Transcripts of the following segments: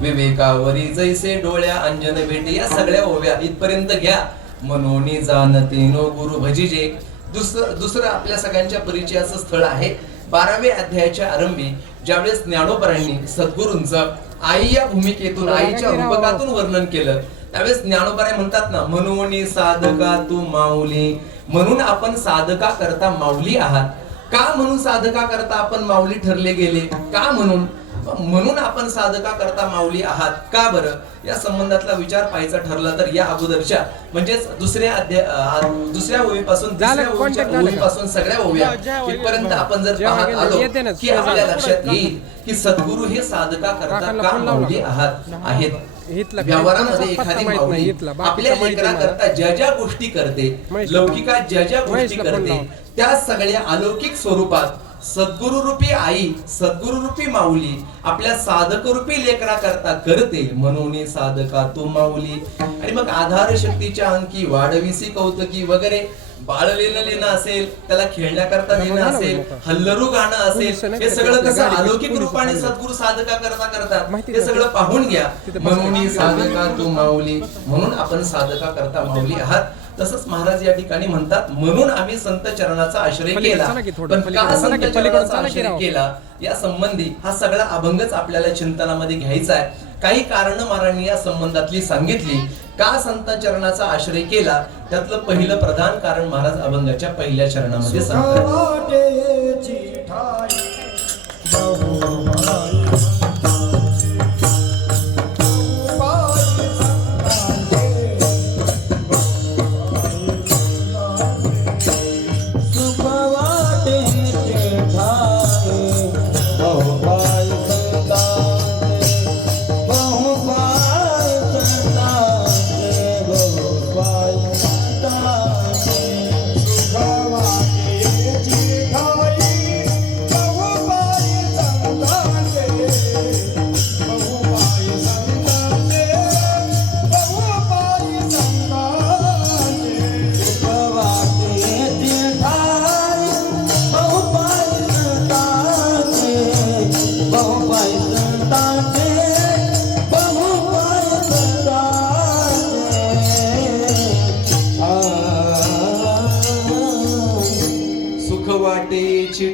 विवेकावरी जैसे डोळ्या अंजन भेटे, या सगळ्या ओव्या इथपर्यंत घ्या. मनोनी जाणते नो गुरु भजिजे. दुसरं आपल्या सगळ्यांच्या परिचयाचं स्थळ आहे 12व्या अध्यायाच्या आरंभी, ज्यावेळेस ज्ञानोबरांनी सद्गुरूंचं आई या भूमिकेतून, आईच्या रूपकातून वर्णन केलं, त्यावेळेस ज्ञानोबराय म्हणतात ना, मनोनी साधका तू माऊली. म्हणून आपण साधका करता माऊली आहात. का म्हणून साधका करता आपण माऊली ठरले गेले? का म्हणून आपण साधका करता माऊली आहात का बरं? या संबंधातला विचार पाहायचा ठरला तर या अगोदरच्या म्हणजेच दुसऱ्या ओवीपासून ओवीपासून सगळ्या ओव्या इथपर्यंत आपण जर पाहत आलो की आपल्या लक्षात येईल की सद्गुरु हे साधका करता का माऊली आहेत. व्यवहारामध्ये एखादी माऊली आपल्या लेकराकरता ज्या ज्या गोष्टी करते, लौकिकात ज्या ज्या गोष्टी करते, त्या सगळ्या अलौकिक स्वरूपात सद्गुरु रूपी आई, सद्गुरु रूपी माऊली आपल्या साधक रूपी लेकरा करता करते. म्हणून साधका तू माऊली. आणि मग आधार शक्तीच्या अंकी वाढविसी कौतकी वगैरे, बाळलेलं लेणं असेल, त्याला खेळण्याकरता देणं असेल, हल्लरू गाणं असेल, हे सगळं कसं अलौकिक रूपाने सद्गुरु साधका करता करतात, हे सगळं पाहून घ्या. म्हणून साधका तू माऊली, म्हणून आपण साधका करता माऊली आहात. तसंच महाराज या ठिकाणी म्हणतात, म्हणून आम्ही संत चरणाचा आश्रय केला. पण का संत चरणाचा आश्रय केला या संबंधी हा सगळा अभंगच आपल्याला चिंतनामध्ये घ्यायचा आहे. काही कारण महाराजांनी या संबंधातली सांगितली. का संत चरणाचा आश्रय केला त्यातलं पहिलं प्रधान कारण महाराज अभंगाच्या पहिल्या चरणामध्ये सांगतात.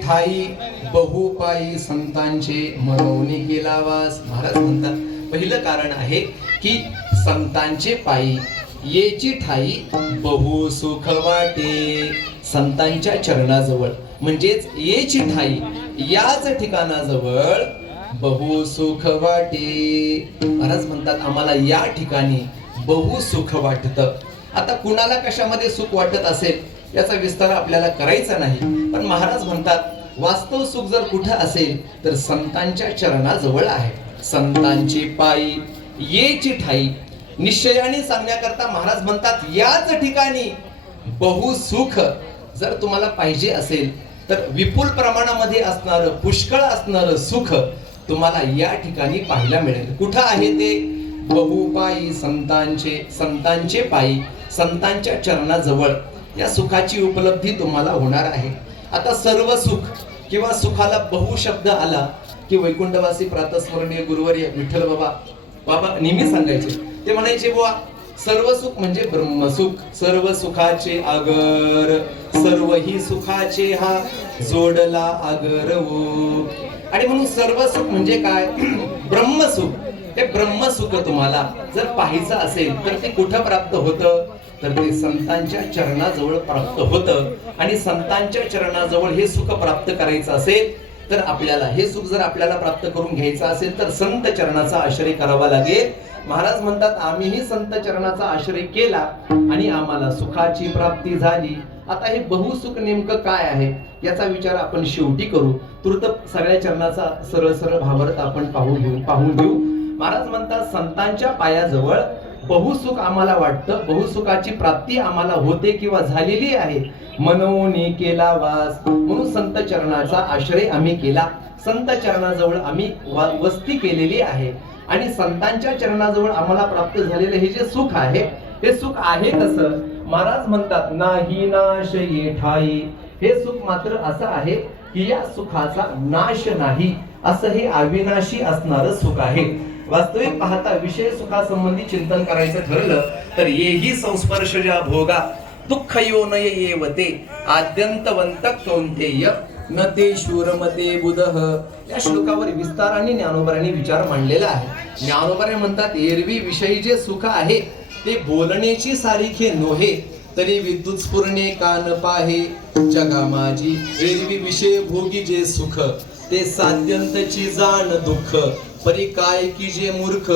ठाई बहुपायी संतांचे मनवणे केला वास. महाराज म्हणतात पहिलं कारण आहे की संतांचे पायी येची ठाई बहु सुख वाटे. संतांच्या चरणाजवळ म्हणजेच येची ठाई याच ठिकाणाजवळ बहु सुख वाटे. महाराज म्हणतात आम्हाला या ठिकाणी बहु सुख वाटतं. आता कुणाला कशामध्ये सुख वाटत असेल याचा विस्तार आपल्याला करायचा नाही, पण महाराज म्हणतात वास्तव सुख जर कुठं असेल तर संतांच्या चरणाजवळ आहे. संतांची पायी येची ठाई निश्चयाने सांगण्याकरता महाराज म्हणतात याच ठिकाणी बहु सुख जर तुम्हाला पाहिजे असेल तर विपुल प्रमाणामध्ये असणारं, पुष्कळ असणारं सुख तुम्हाला या ठिकाणी पाहायला मिळेल. कुठं आहे ते? बहुपायी संतांचे पायी संतांच्या चरणाजवळ या सुखाची उपलब्धी तुम्हाला होणार आहे. आता सर्व सुख किंवा सुखाला बहु शब्द आला की वैकुंठवासी प्रातस्मरणीय गुरुवर्य विठ्ठल बाबा नेहमी सांगायचे, ते म्हणायचे बुवा सर्व सुख म्हणजे ब्रह्मसुख. सर्व सुखाचे आगर, सर्व ही सुखाचे हा जोडला आगर वो. आणि म्हणून सर्व सुख म्हणजे काय? ब्रह्मसुख. हे ब्रह्मसुख तुम्हाला जर पाहायचं असेल तर ते कुठं प्राप्त होतं? तर ते संतांच्या चरणाजवळ प्राप्त होतं. आणि संतांच्या चरणाजवळ हे सुख प्राप्त करायचं असेल तर आपल्याला हे सुख जर आपल्याला प्राप्त करून घ्यायचं असेल तर संत चरणाचा आश्रय करावा लागेल. महाराज म्हणतात आम्हीही संत चरणाचा आश्रय केला आणि आम्हाला सुखाची प्राप्ती झाली. आता हे बहुसुख नेमकं काय आहे याचा विचार आपण शेवटी करू. तृत सगळ्या चरणाचा सरळ सरळ भावार्थ आपण पाहून घेऊ. महाराज म्हणतात संतांच्या पायाजवळ बहुसुख आम्हाला वाटतं, बहुसुखाची प्राप्ती आम्हाला होते किंवा झालेली आहे. मनोनी केला वास, म्हणून संत चरणाचा आश्रय आम्ही केला. संत चरणाजवळ आम्ही वस्ती केलेली आहे आणि संतांच्या चरणाजवळ आम्हाला प्राप्त झालेले हे जे सुख आहे ते सुख आहे कसं? महाराज म्हणतात नाही नाश ये ठाई. हे सुख मात्र असं आहे की या सुखाचा नाश नाही, असं हे अविनाशी असणारं सुख आहे. वास्तविक पाहता विषय सुखासंबंधी चिंतन करायचं ठरलं तर येही संस्पर्श ज्या भोगा दुःख योनय येवते आद्यंतवंत कोणतेय न ते शूरमते बुधः. या श्लोकावर विस्ताराने ज्ञानोबरांनी विचार मांडलेला आहे. ज्ञानोबरे म्हणतात एरवी विषयी जे सुख आहे ते बोलण्याची सारिखे नोहे तरी विद्युत स्फुरणे कान पाहे जगा माझी. एरवी विषय भोगी जे सुख ते साध्यंतची जाण दुःख परी काय की जे मूर्ख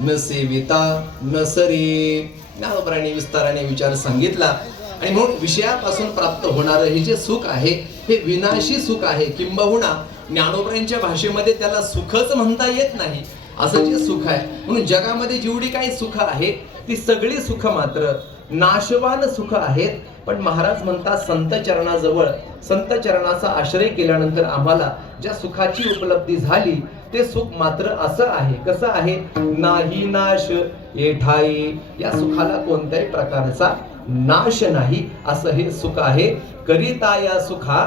न सेविता न सरे. ज्ञानोबरांनी विस्ताराने विचार सांगितला. आणि म्हणून विषयापासून प्राप्त होणारं हे जे सुख आहे हे विनाशी सुख आहे. किंबहुना ज्ञानोबरांच्या भाषेमध्ये त्याला सुखच म्हणता येत नाही असं जे सुख आहे. म्हणून जगामध्ये जेवढी काही सुख आहे ती सगळी सुख मात्र नाशवान सुख आहेत. पण महाराज म्हणतात संत चरणाजवळ संत चरणाचा आश्रय केल्यानंतर आम्हाला ज्या सुखाची उपलब्धी झाली ते सुख मात्र असं आहे. कसं आहे? नाही नाश येठाई. या सुखाला कोणत्याही प्रकारचा नाश नाही असं हे सुख आहे. करिता या सुखा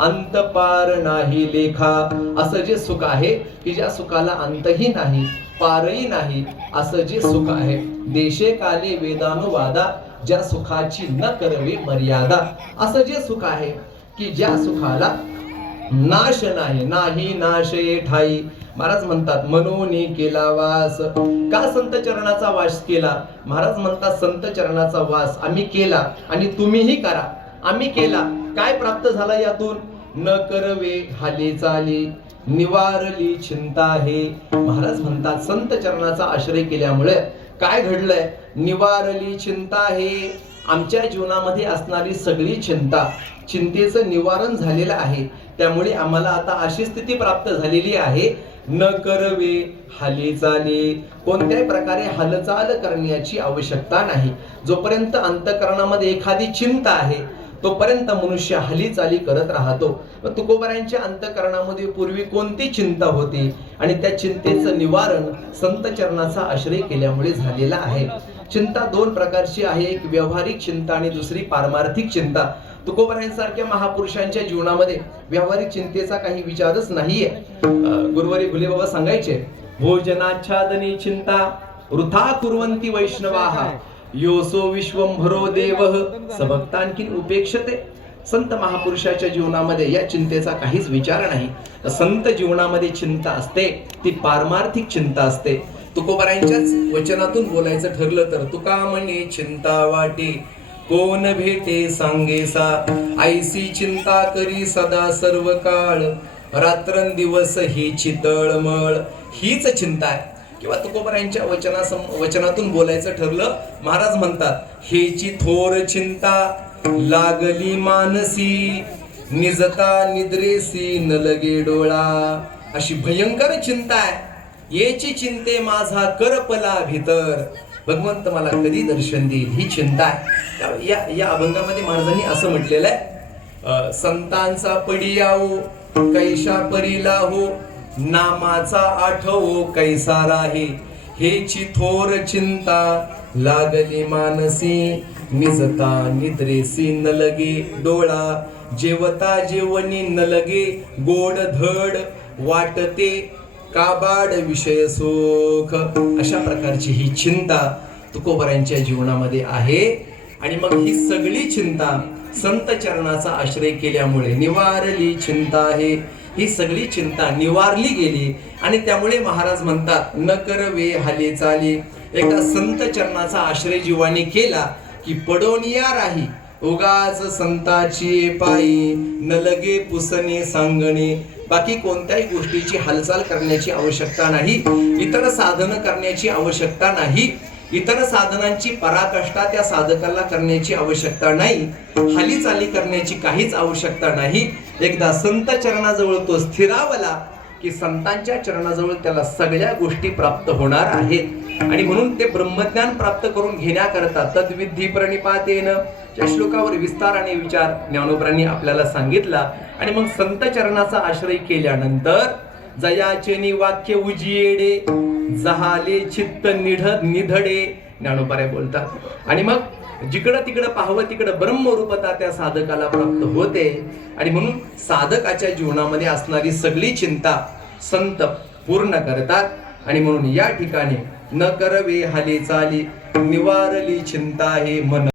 अंत पार नाही लेखा. असं जे सुख आहे की ज्या सुखाला अंतही नाही पारही नाही असं जे सुख आहे. देशे काले वेदानुवादा ज्या सुखाची न करवे मर्यादा. असं जे सुख आहे की ज्या सुखाला नाश नाही. नाही नाश ठाई. महाराज म्हणतात मनोनी केला वास. का संत चरणाचा वास केला? महाराज म्हणतात संत चरणाचा वास आम्ही केला आणि तुम्हीही करा. आम्ही केला. काय प्राप्त झाला यातून? न करवे हाले चाले निवारली चिंता आहे. महाराज म्हणतात संत चरणाचा आश्रय केल्यामुळे काय घडलंय? निवारली चिंता आहे. आमच्या जीवनामध्ये असणारी सगळी चिंतेचं निवारण झालेलं आहे. त्यामुळे आम्हाला आता अशी स्थिती प्राप्त झालेली आहे न करवे हाले चाले. कोणत्याही प्रकारे हालचाल करण्याची आवश्यकता नाही. जोपर्यंत अंतःकरणामध्ये एखादी चिंता आहे तोपर्यंत मनुष्य हालचाली करत राहतो. तुकोबारांच्या अंतःकरणामध्ये पूर्वी कोणती चिंता होती आणि त्या चिंतेचं निवारण संत चरणाचा आश्रय केल्यामुळे झालेला आहे. चिंता दोन प्रकारची आहे. एक व्यावहारिक चिंता आणि दुसरी पारमार्थिक चिंता. तुकोबारांसारख्या महापुरुषांच्या जीवनामध्ये व्यावहारिक चिंतेचा काही विचारच नाहीये. गुरुवारी भुलेबाबा सांगायचे भोजनाच्छादनी चिंता वृथा कुर्वन्ति वैष्णवाः योसो विश्वंभरो देवः सभक्तांकिन उपेक्षते. संत महापुरुषाच्या जीवनामध्ये या चिंतेचा काहीच विचार नाही. संत जीवनामध्ये चिंता असते ती पारमार्थिक चिंता असते. तुकोबारांच्याच वचनातून बोलायचं ठरलं तर तुका म्हणे चिंता वाटे कोण भेटे सांगेसा ऐसी चिंता करी सदा सर्व काळ रात्रंदिवस ही तळमळ. हीच चिंता आहे. किंवा तुकोबारांच्या वचनातून बोलायचं ठरलं महाराज म्हणतात हेची थोर चिंता लागली मानसी निजता निद्रेसी न लगे डोळा. अशी भयंकर चिंता आहे. येची चिंते माझा करपला भीतर भगवंत मला कधी दर्शन देईल ही चिंता आहे. या अभंगामध्ये महाराजांनी असं म्हटलेलं आहे संतांचा पडियाओ कैशा परीला हो नामाचा आठवो कैसा राहे हेची थोर चिंता लागली मानसी निजता निद्रेसी न लगे डोळा जेवता जेवणी न लगे गोड धड वाटते काबाड विषय सुख. अशा प्रकारची ही चिंता तुकोबारांच्या जीवनामध्ये आहे. आणि मग ही सगळी चिंता संत चरणाचा आश्रय केल्यामुळे निवारली चिंता आहे. ही सगळी चिंता निवारली गेली आणि त्यामुळे महाराज म्हणतात न करवे हाले चाले. एकदा संत चरणाचा आश्रय जीवाने केला की पडोनिया राही उगाच संताची पायी न लगे पुसणे सांगणे. बाकी कोणत्याही गोष्टीची हालचाल करण्याची आवश्यकता नाही. इतर साधन करण्याची आवश्यकता नाही. इतर साधनांची पराकाष्ठा त्या साधकाला करण्याची आवश्यकता नाही. हालीचाली करण्याची काहीच आवश्यकता नाही. एकदा संत चरणाजवळ तो स्थिरावला की संतांच्या चरणाजवळ त्याला सगळ्या गोष्टी प्राप्त होणार आहेत. आणि म्हणून ते ब्रह्मज्ञान प्राप्त करून घेण्याकरता तद्विधी प्रणिपातेन या श्लोकावर विस्ताराने विचार ज्ञानोबरांनी आपल्याला सांगितला. आणि मग संत चरणाचा आश्रय केल्यानंतर जयाचे वाक्य उजियेडे जहाले चित्त निधडे ज्ञानोबा बोलतात. आणि मग जिकडं तिकडं पाहावं तिकडं ब्रह्मरूपता त्या साधकाला प्राप्त होते. आणि म्हणून साधकाच्या जीवनामध्ये असणारी सगळी चिंता संत पूर्ण करतात. आणि म्हणून या ठिकाणी न करवे हाले चाली निवारली चिंता हे मन